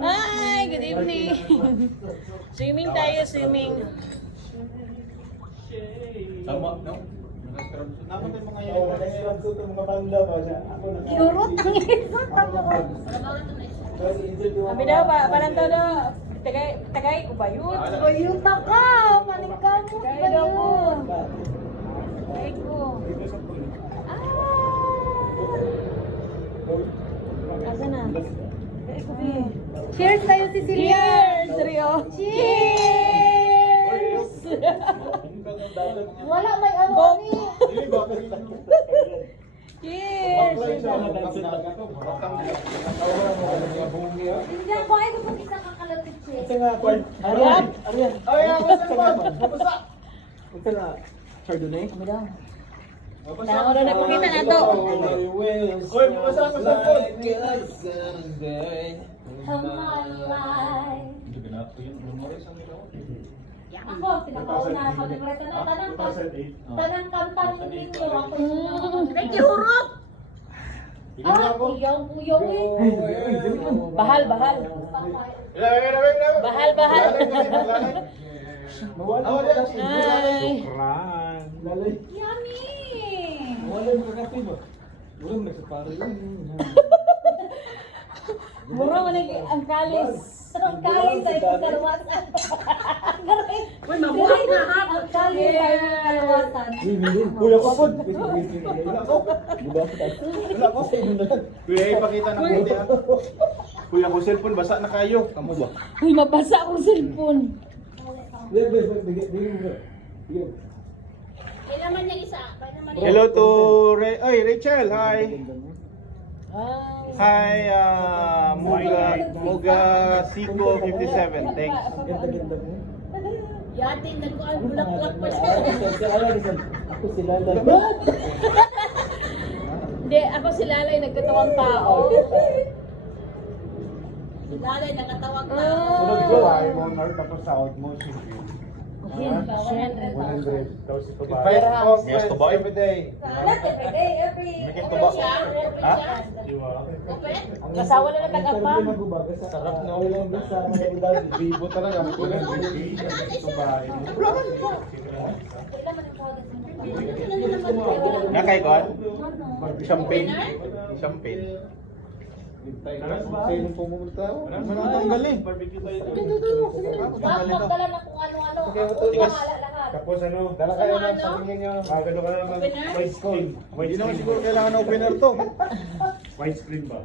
Hi, good evening. Swimming tayo, swimming. Tama, no? Naman tayo mga mga banda pa siya. Kinurot ng isa. Abi daw, parang to daw. Tagay ko ba yun? Bayuta ka! Maning ka mo! Tagay daw po. Tagay ko. Asa na? Tagay ko ba? Cheers tayo, Cecilia! Cheers! Rio! Cheers! Wala may ano ni! Cheers! Hindi ako ay kung isa kang kalapit siya. Ito nga, Kwan. Aryan! Aryan! Aryan! Mabasa! Ito nga, Chardonnay. Abi daw. Tanong ko na pakita na to. Oy, mabasa ka sa phone. Hamalay. Ako, pinakauna. Pag-memorize na tanang kantang ninyo. Ako yung Ready, hurot! kuyaw eh. Bahal, bahal. Bahal, bahal. Ay. Lalay. Yummy! Wala mo kakati ba? Wala mo nagsaparo yun. Mura mo ang kalis. Ang kain sa iyong kalawasan. Uy, mabuhay na ha! Ang kain sa iyong kalawasan. Kuya ko po. Wala ko. Wala ko sa inyo na. Kuya, ipakita ng buti ha. Kuya, kung cellphone, basa na kayo. Kamu ba? Uy, mabasa akong cellphone. Kailangan niya isa. Hello to Rachel. Hi. Hi, Muga Siko 57. Thanks. Yati, nagkuhan bulak-bulak pa siya. Ako sila lang. Hindi, ako si Lalay, nagkatawang tao. Si Lalay, nakatawag na. Sunod ko, ay mo na tapos sahod mo. Yes, 100. Tapos ito ba? Yes, to buy. Every day. Not every day, every Making tuba. Ha? Open? Kasawa na lang tagapam. Sarap na ulam sa mga edad. Bibo talaga. Nakay ko? Champagne. Champagne. Sa'yo nung pumunta. Wala nang galing. Barbecue tayo. Magdala na kung ano-ano. Tigas. Lahat. Tapos ano, dala kayo ng sarili niyo. Magano ka na ng white screen. Hindi naman siguro kailangan na opener to. White screen ba?